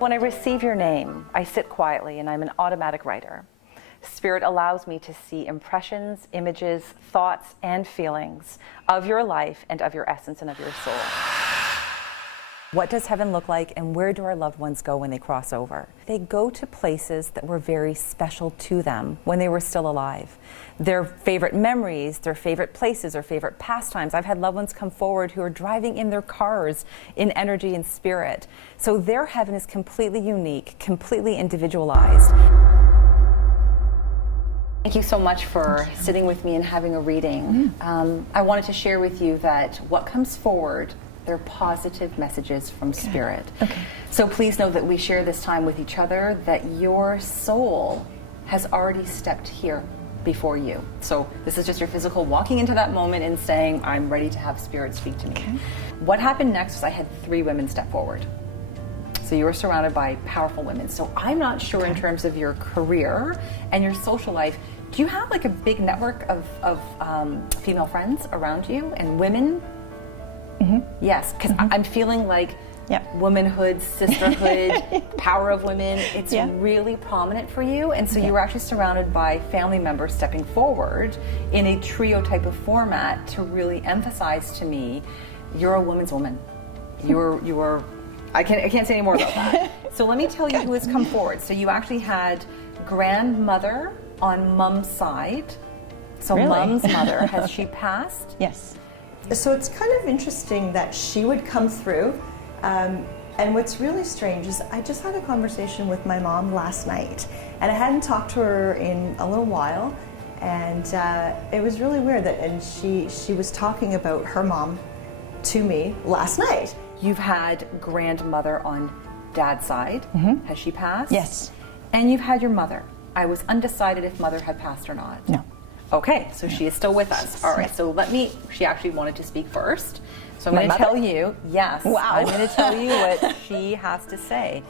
When I receive your name, I sit quietly and I'm an automatic writer. Spirit allows me to see impressions, images, thoughts, and feelings of your life and of your essence and of your soul. What does heaven look like, and where do our loved ones go when they cross over? They go to places that were very special to them when they were still alive. Their favorite memories, their favorite places, or favorite pastimes. I've had loved ones come forward who are driving in their cars in energy and spirit. So their heaven is completely unique, completely individualized. Thank you so much for sitting with me and having a reading. I wanted to share with you that what comes forward, they're positive messages from Spirit. So please know that we share this time with each other, that your soul has already stepped here before you. So this is just your physical walking into that moment and saying, I'm ready to have Spirit speak to me. What happened next was I had 3 women step forward. So you were surrounded by powerful women. So I'm not sure in terms of your career and your social life, do you have like a big network of female friends around you and women? Yes, because I'm feeling like womanhood, sisterhood, power of women, it's really prominent for you. And so you were actually surrounded by family members stepping forward in a trio type of format to really emphasize to me, you're a woman's woman. You're I can't say any more about that. So let me tell you who has come forward. So you actually had grandmother on mom's side. So mom's mother, has she passed? Yes. So it's kind of interesting that she would come through. And what's really strange is I just had a conversation with my mom last night, and I hadn't talked to her in a little while, and it was really weird that, and she was talking about her mom to me last night. You've had grandmother on dad's side. Has she passed? Yes. And you've had your mother. I was undecided if mother had passed or not. No. Okay, so she is still with us. All right, so she actually wanted to speak first. So I'm My going to mother? tell you, yes, Wow. I'm going to tell you what she has to say.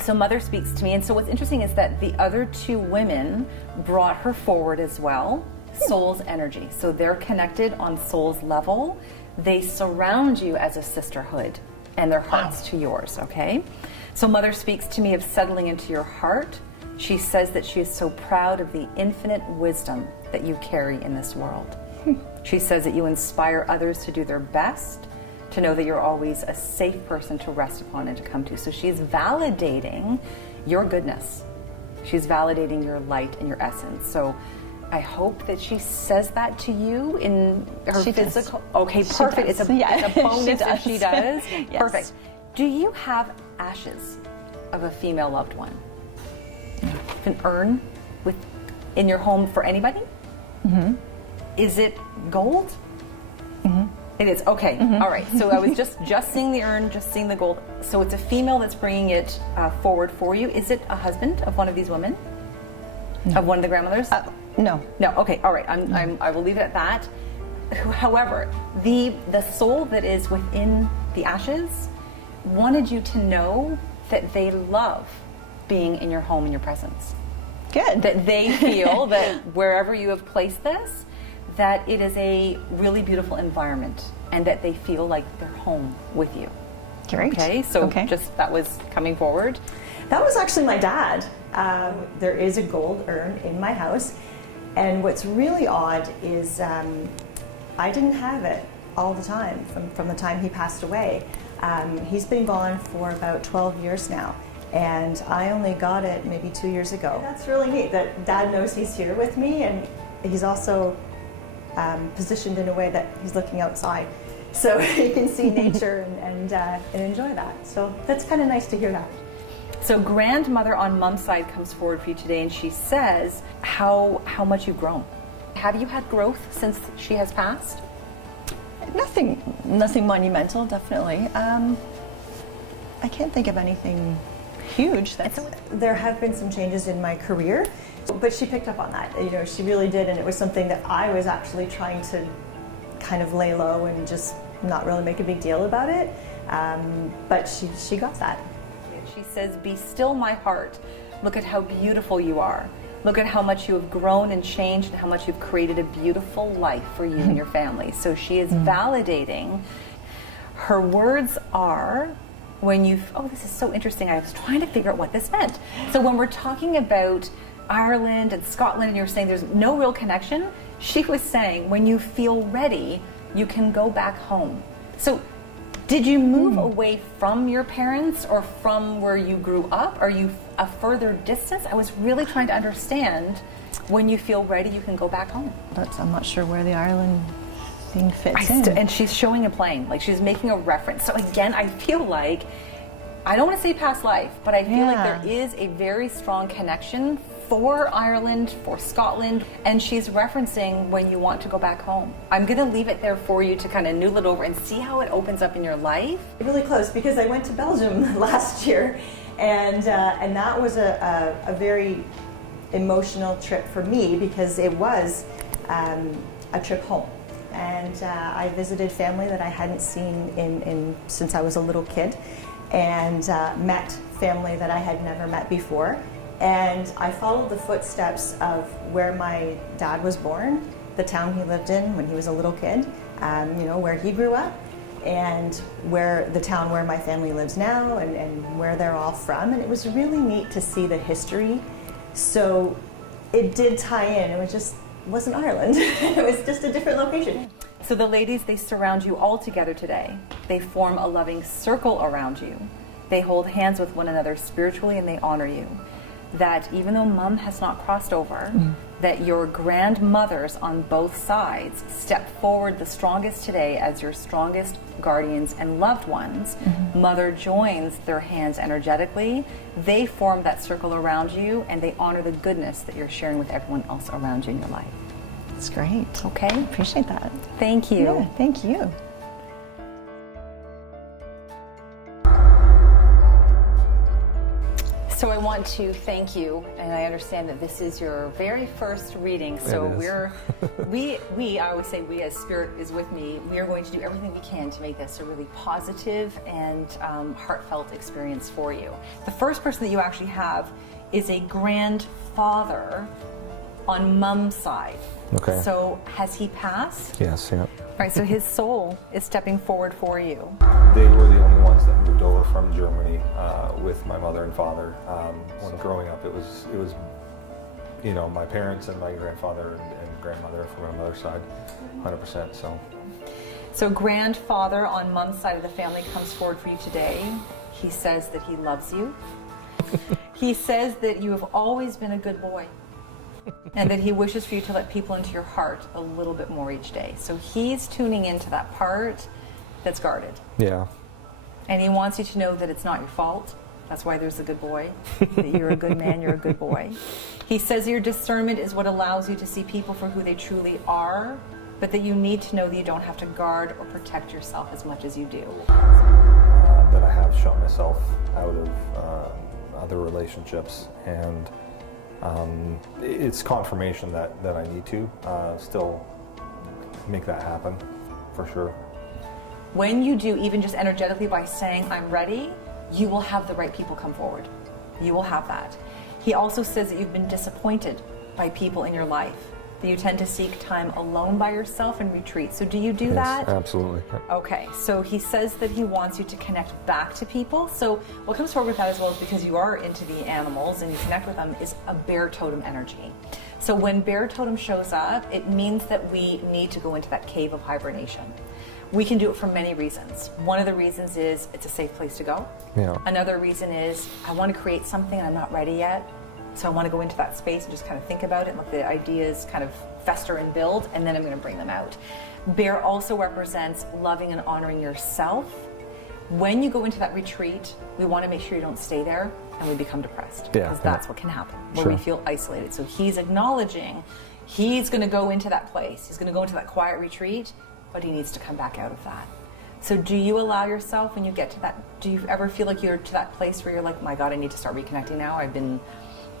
So mother speaks to me, and so what's interesting is that the other 2 women brought her forward as well, soul's energy. So they're connected on soul's level. They surround you as a sisterhood, and their hearts to yours, okay? So mother speaks to me of settling into your heart. She says that she is so proud of the infinite wisdom that you carry in this world. She says that you inspire others to do their best, to know that you're always a safe person to rest upon and to come to. So she's validating your goodness. She's validating your light and your essence. So I hope that she says that to you in her physical. Okay, perfect. It's a bonus if she does. Yes. Perfect. Do you have ashes of a female loved one? An urn in your home for anybody? Is it gold? It is. Okay. All right. So I was just seeing the urn, just seeing the gold. So it's a female that's bringing it forward for you. Is it a husband of one of these women? Of one of the grandmothers? No. No. Okay. All right. I will leave it at that. However, the soul that is within the ashes wanted you to know that they love being in your home in your presence. Good. That they feel that wherever you have placed this, that it is a really beautiful environment, and that they feel like they're home with you. Great. Okay. So just that was coming forward. That was actually my dad. There is a gold urn in my house, and what's really odd is I didn't have it all the time from the time he passed away. He's been gone for about 12 years now, and I only got it maybe 2 years ago. That's really neat that Dad knows he's here with me, and he's also positioned in a way that he's looking outside, so he can see nature and enjoy that. So that's kind of nice to hear that. So grandmother on mom's side comes forward for you today, and she says how much you've grown. Have you had growth since she has passed? Nothing monumental, definitely. I can't think of anything huge. There have been some changes in my career, but she picked up on that. You know, she really did, and it was something that I was actually trying to kind of lay low and just not really make a big deal about it. But she got that. She says, "Be still, my heart. Look at how beautiful you are. Look at how much you have grown and changed, and how much you've created a beautiful life for you and your family." So she is validating. Her words are, when you, oh, this is so interesting. I was trying to figure out what this meant. So when we're talking about Ireland and Scotland and you're saying there's no real connection, she was saying when you feel ready, you can go back home. So did you move away from your parents or from where you grew up? Are you a further distance? I was really trying to understand when you feel ready, you can go back home. I'm not sure where the Ireland thing fits in. And she's showing a plane, like she's making a reference. So again, I feel like, I don't want to say past life, but I feel like there is a very strong connection for Ireland, for Scotland, and she's referencing when you want to go back home. I'm going to leave it there for you to kind of noodle it over and see how it opens up in your life. Really close, because I went to Belgium last year, and that was a very emotional trip for me, because it was a trip home. And I visited family that I hadn't seen in since I was a little kid, and met family that I had never met before. And I followed the footsteps of where my dad was born, the town he lived in when he was a little kid, where he grew up, and where the town where my family lives now, and where they're all from. And it was really neat to see the history. So it did tie in. It wasn't Ireland. It was just a different location. So the ladies, they surround you all together today. They form a loving circle around you. They hold hands with one another spiritually, and they honor you. That even though Mom has not crossed over, that your grandmothers on both sides step forward the strongest today as your strongest guardians and loved ones. Mother joins their hands energetically. They form that circle around you, and they honor the goodness that you're sharing with everyone else around you in your life. That's great. Okay? Appreciate that. Thank you. Yeah, thank you. So I want to thank you, and I understand that this is your very first reading. So I always say we, as Spirit is with me, we are going to do everything we can to make this a really positive and heartfelt experience for you. The first person that you actually have is a grandfather on Mom's side. Okay. So has he passed? Yes, yeah. All right, so his soul is stepping forward for you. They were the only ones that moved over from Germany with my mother and father. When growing up, it was my parents and my grandfather and grandmother from my mother's side, 100%. So grandfather on Mom's side of the family comes forward for you today. He says that he loves you. He says that you have always been a good boy, and that he wishes for you to let people into your heart a little bit more each day. So he's tuning into that part that's guarded. Yeah. And he wants you to know that it's not your fault. That's why there's a good boy. That you're a good man, you're a good boy. He says your discernment is what allows you to see people for who they truly are, but that you need to know that you don't have to guard or protect yourself as much as you do. That I have shut myself out of other relationships, and it's confirmation that I need to still make that happen, for sure. When you do, even just energetically by saying, I'm ready, you will have the right people come forward. You will have that. He also says that you've been disappointed by people in your life, that you tend to seek time alone by yourself and retreat. So do you do that? Absolutely. Okay, so he says that he wants you to connect back to people. So what comes forward with that as well is because you are into the animals and you connect with them is a bear totem energy. So when bear totem shows up, it means that we need to go into that cave of hibernation. We can do it for many reasons. One of the reasons is it's a safe place to go. Yeah. Another reason is I want to create something and I'm not ready yet. So I want to go into that space and just kind of think about it and let the ideas kind of fester and build, and then I'm going to bring them out. Bear also represents loving and honoring yourself. When you go into that retreat, we want to make sure you don't stay there and we become depressed. Because that's what can happen, where we feel isolated. So he's acknowledging he's going to go into that place. He's going to go into that quiet retreat, but he needs to come back out of that. So do you allow yourself, when you get to that, do you ever feel like you're to that place where you're like, my God, I need to start reconnecting now?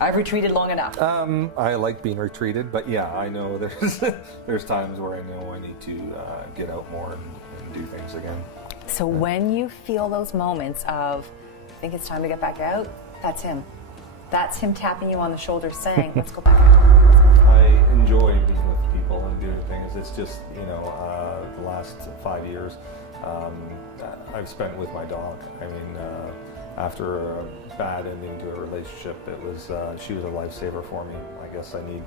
I've retreated long enough. I like being retreated, but yeah, I know there's times where I know I need to get out more and do things again. So when you feel those moments of, I think it's time to get back out, that's him. That's him tapping you on the shoulder saying, let's go back out. I enjoy being with people and doing things. It's just, the last 5 years, I've spent with my dog. I mean, after a bad ending to a relationship, she was a lifesaver for me. I guess I need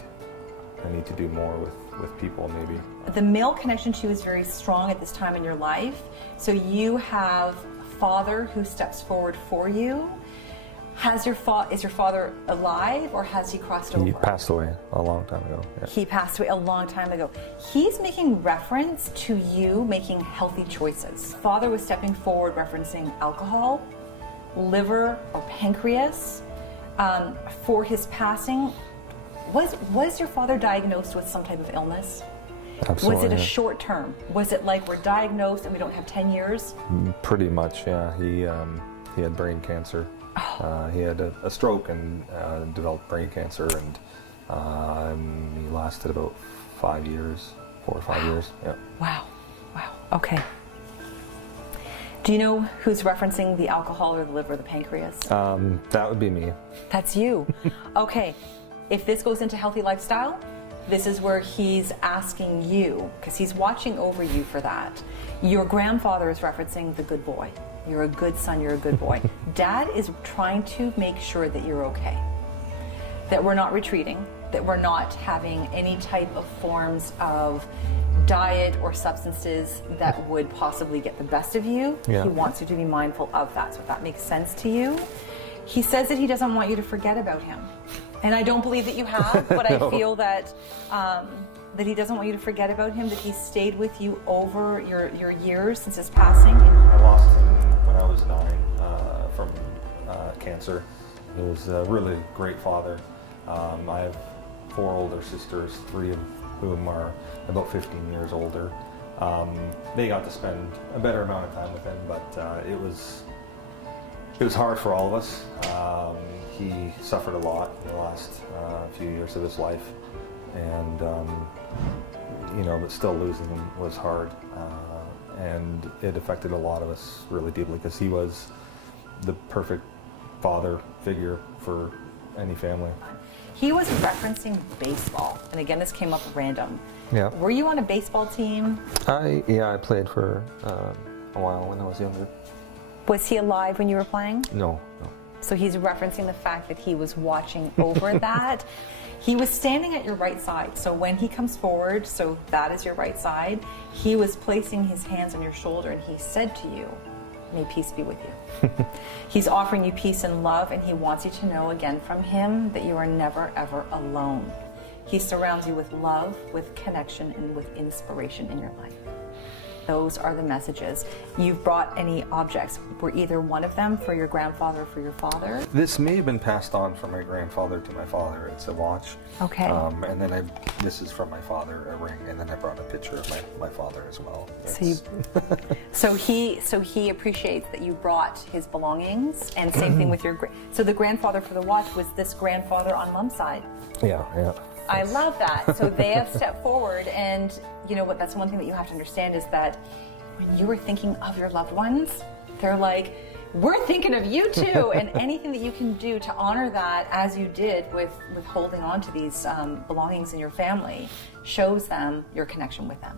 to do more with people, maybe. The male connection to you is very strong at this time in your life. So you have a father who steps forward for you. Is your father alive, or has he crossed over? He passed away a long time ago. Yeah. He passed away a long time ago. He's making reference to you making healthy choices. Father was stepping forward referencing alcohol, liver or pancreas. For his passing, was your father diagnosed with some type of illness? Absolutely. Was it a yeah. short term? Was it like we're diagnosed and we don't have 10 years? Pretty much, yeah. He had brain cancer. He had a stroke and developed brain cancer, and he lasted about 5 years, 4 or 5 years. Yeah. Wow. Okay. Do you know who's referencing the alcohol or the liver or the pancreas? That would be me. That's you. Okay. If this goes into healthy lifestyle, this is where he's asking you, because he's watching over you for that. Your grandfather is referencing the good boy. You're a good son, you're a good boy. Dad is trying to make sure that you're okay, that we're not retreating, that we're not having any type of forms of diet or substances that would possibly get the best of you. Yeah. He wants you to be mindful of that, so if that makes sense to you. He says that he doesn't want you to forget about him. And I don't believe that you have, but No. I feel that that he doesn't want you to forget about him, that he stayed with you over your years since his passing. I lost him when I was 9 from cancer. He was a really great father. I have 4 older sisters, 3 of whom are about 15 years older. They got to spend a better amount of time with him, but it was hard for all of us. He suffered a lot in the last few years of his life, and but still losing him was hard, and it affected a lot of us really deeply, because he was the perfect father figure for any family. He was referencing baseball, and again, this came up random. Yeah. Were you on a baseball team? I played for a while when I was younger. Was he alive when you were playing? No. So he's referencing the fact that he was watching over that. He was standing at your right side. So when he comes forward, so that is your right side, he was placing his hands on your shoulder, and he said to you, "May peace be with you." He's offering you peace and love, and he wants you to know again from him that you are never ever alone. He surrounds you with love, with connection, and with inspiration in your life. Those are the messages. You've brought any objects. Were either one of them for your grandfather or for your father? This may have been passed on from my grandfather to my father. It's a watch. Okay. And then this is from my father, a ring, and then I brought a picture of my father as well. So he appreciates that you brought his belongings, and same thing with your. So the grandfather for the watch was this grandfather on Mom's side. Yeah. I love that. So they have stepped forward, and you know what? That's one thing that you have to understand is that when you were thinking of your loved ones, they're like, "We're thinking of you too," and anything that you can do to honor that, as you did with holding on to these belongings in your family, shows them your connection with them.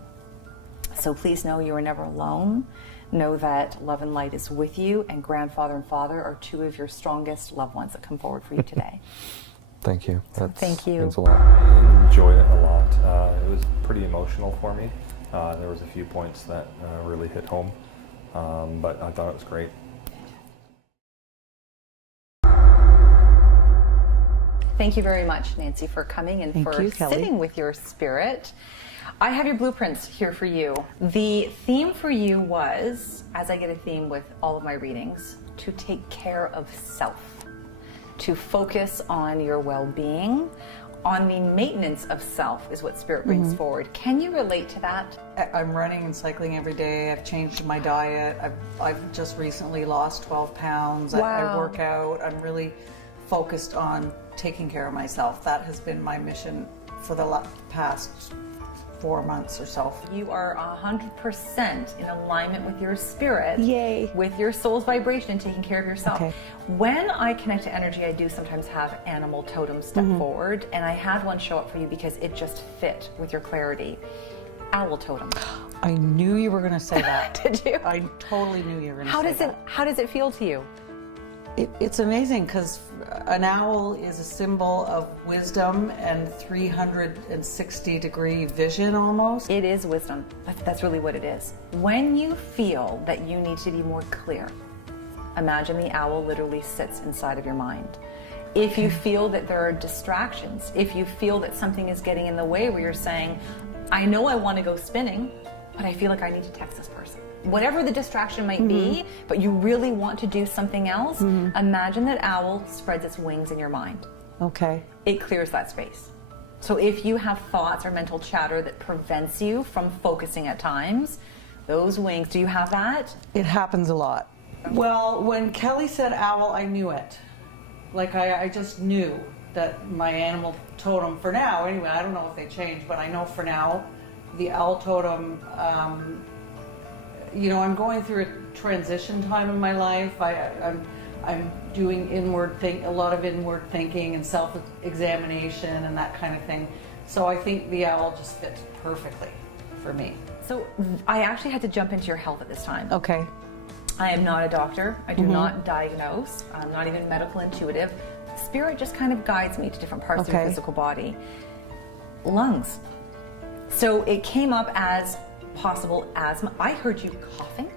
So please know you are never alone. Know that love and light is with you, and grandfather and father are 2 of your strongest loved ones that come forward for you today. Thank you. Thank you. Means a lot. I enjoyed it a lot. It was pretty emotional for me. There was a few points that really hit home, but I thought it was great. Thank you very much, Nancy, for coming and for sitting with your spirit. I have your blueprints here for you. The theme for you was, as I get a theme with all of my readings, to take care of self, to focus on your well-being, on the maintenance of self is what Spirit brings forward. Can you relate to that? I'm running and cycling every day. I've changed my diet. I've just recently lost 12 pounds. Wow. I work out. I'm really focused on taking care of myself. That has been my mission for the past 4 months or so. You are 100% in alignment with your spirit. Yay. With your soul's vibration and taking care of yourself. Okay. When I connect to energy, I do sometimes have animal totems step forward, and I had one show up for you because it just fit with your clarity. Owl totem. I knew you were going to say that. Did you? I totally knew you were going to How say does that. it How does it feel to you? It's amazing because an owl is a symbol of wisdom and 360-degree vision almost. It is wisdom. That's really what it is. When you feel that you need to be more clear, imagine the owl literally sits inside of your mind. If you feel that there are distractions, if you feel that something is getting in the way where you're saying, I know I want to go spinning, but I feel like I need to text this person. Whatever the distraction might be, but you really want to do something else, imagine that owl spreads its wings in your mind. Okay. It clears that space. So if you have thoughts or mental chatter that prevents you from focusing at times, those wings, do you have that? It happens a lot. Well, when Kelly said owl, I knew it. Like I just knew that my animal totem, for now anyway, I don't know if they change, but I know for now, the owl totem, you know, I'm going through a transition time in my life. I'm doing a lot of inward thinking and self-examination and that kind of thing. So I think the owl just fits perfectly for me. So I actually had to jump into your health at this time. Okay. I am not a doctor. I do not diagnose. I'm not even medical intuitive. Spirit just kind of guides me to different parts of your physical body. Lungs. So it came up as possible asthma. I heard you coughing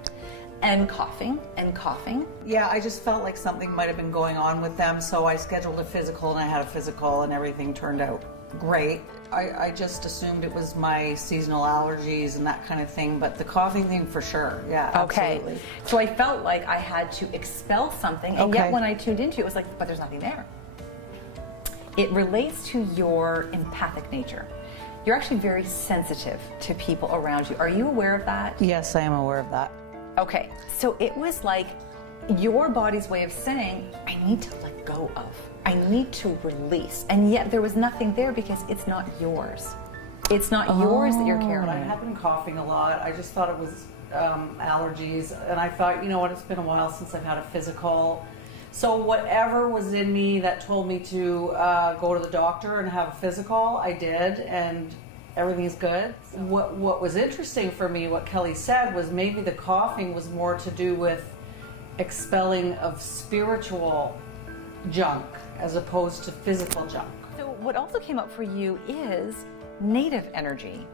and coughing and coughing. Yeah, I just felt like something might have been going on with them, so I scheduled a physical and I had a physical and everything turned out great. I just assumed it was my seasonal allergies and that kind of thing, but the coughing thing for sure, yeah, absolutely. So I felt like I had to expel something, and yet when I tuned into it, it was like, but there's nothing there. It relates to your empathic nature. You're actually very sensitive to people around you. Are you aware of that? Yes, I am aware of that. Okay, so it was like your body's way of saying, I need to let go of. I need to release. And yet there was nothing there because it's not yours. It's not yours that you're I carrying. have been coughing a lot. I just thought it was allergies. And I thought, you know what, it's been a while since I've had a physical. So whatever was in me that told me to go to the doctor and have a physical, I did. And everything is good. What was interesting for me, what Kelly said, was maybe the coughing was more to do with expelling of spiritual junk as opposed to physical junk. So what also came up for you is native energy.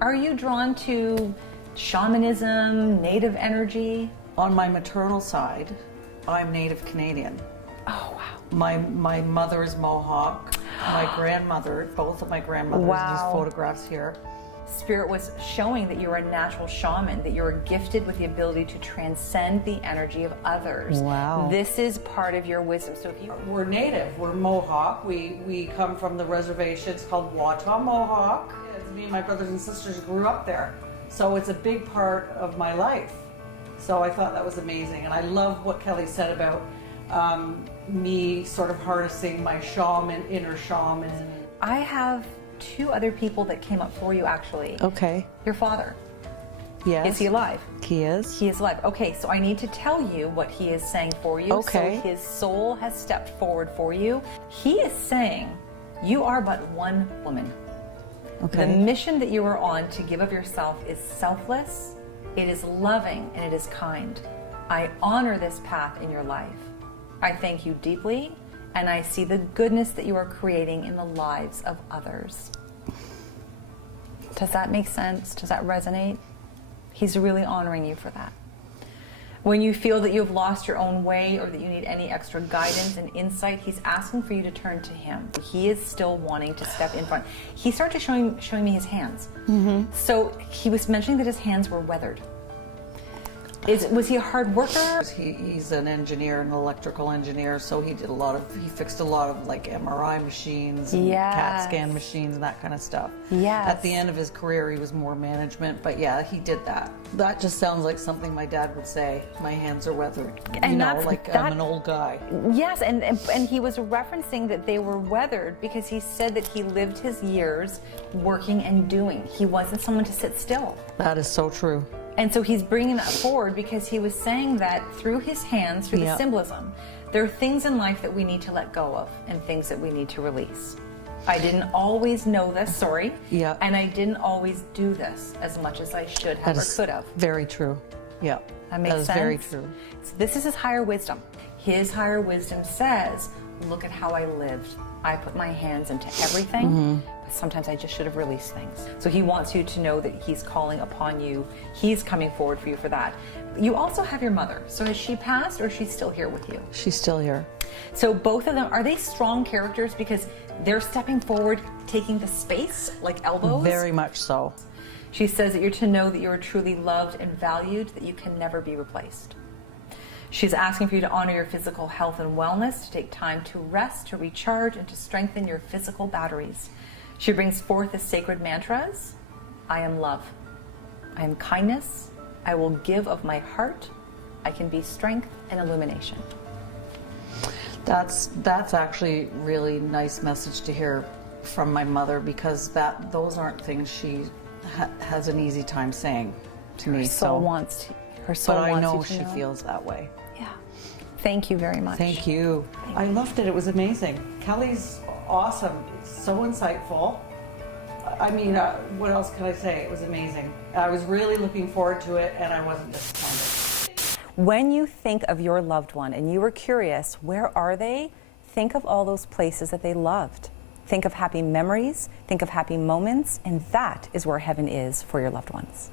Are you drawn to shamanism, native energy? On my maternal side, I'm Native Canadian. Oh, wow. My mother is Mohawk. My grandmother, both of my grandmothers, these photographs here. Spirit was showing that you're a natural shaman, that you're gifted with the ability to transcend the energy of others. Wow. This is part of your wisdom. So if you We're Native, we're Mohawk. We come from the reservation. It's called Wata Mohawk. Me and my brothers and sisters grew up there. So it's a big part of my life. So I thought that was amazing. And I love what Kelly said about me sort of harnessing my shaman, inner shaman. I have two other people that came up for you actually. Okay. Your father. Yes. Is he alive? He is. He is alive. Okay, so I need to tell you what he is saying for you. Okay. So his soul has stepped forward for you. He is saying you are but one woman. Okay. The mission that you are on to give of yourself is selfless, it is loving, and it is kind. I honor this path in your life. I thank you deeply, and I see the goodness that you are creating in the lives of others. Does that make sense? Does that resonate? He's really honoring you for that. When you feel that you've lost your own way or that you need any extra guidance and insight, he's asking for you to turn to him. He is still wanting to step in front. He started showing me his hands. So he was mentioning that his hands were weathered. Was he a hard worker? He's an engineer, an electrical engineer, so he fixed a lot of like MRI machines and CAT scan machines and that kind of stuff. Yes. At the end of his career, he was more management, but yeah, he did that. That just sounds like something my dad would say. My hands are weathered. And I'm an old guy. Yes, and he was referencing that they were weathered because he said that he lived his years working and doing. He wasn't someone to sit still. That is so true. And so he's bringing that forward because he was saying that through his hands, through the symbolism, there are things in life that we need to let go of and things that we need to release. I didn't always know this, sorry. Yeah. And I didn't always do this as much as I should have That or is could have. very true. Yeah. That makes is sense. very true. So this is his higher wisdom. His higher wisdom says, look at how I lived. I put my hands into everything, but sometimes I just should have released things. So he wants you to know that he's calling upon you. He's coming forward for you for that. You also have your mother. So has she passed or is she still here with you? She's still here. So both of them, are they strong characters because they're stepping forward, taking the space like elbows? Very much so. She says that you're to know that you are truly loved and valued, that you can never be replaced. She's asking for you to honor your physical health and wellness, to take time to rest, to recharge, and to strengthen your physical batteries. She brings forth the sacred mantras. I am love. I am kindness. I will give of my heart. I can be strength and illumination. That's actually really nice message to hear from my mother, because those aren't things she has an easy time saying to me. Her soul wants but I you know to she know. feels that way. Yeah. Thank you very much. Thank you. I loved it. It was amazing. Kelly's awesome. It's so insightful. I mean, what else can I say? It was amazing. I was really looking forward to it, and I wasn't disappointed. When you think of your loved one and you were curious, where are they? Think of all those places that they loved. Think of happy memories, think of happy moments, and that is where heaven is for your loved ones.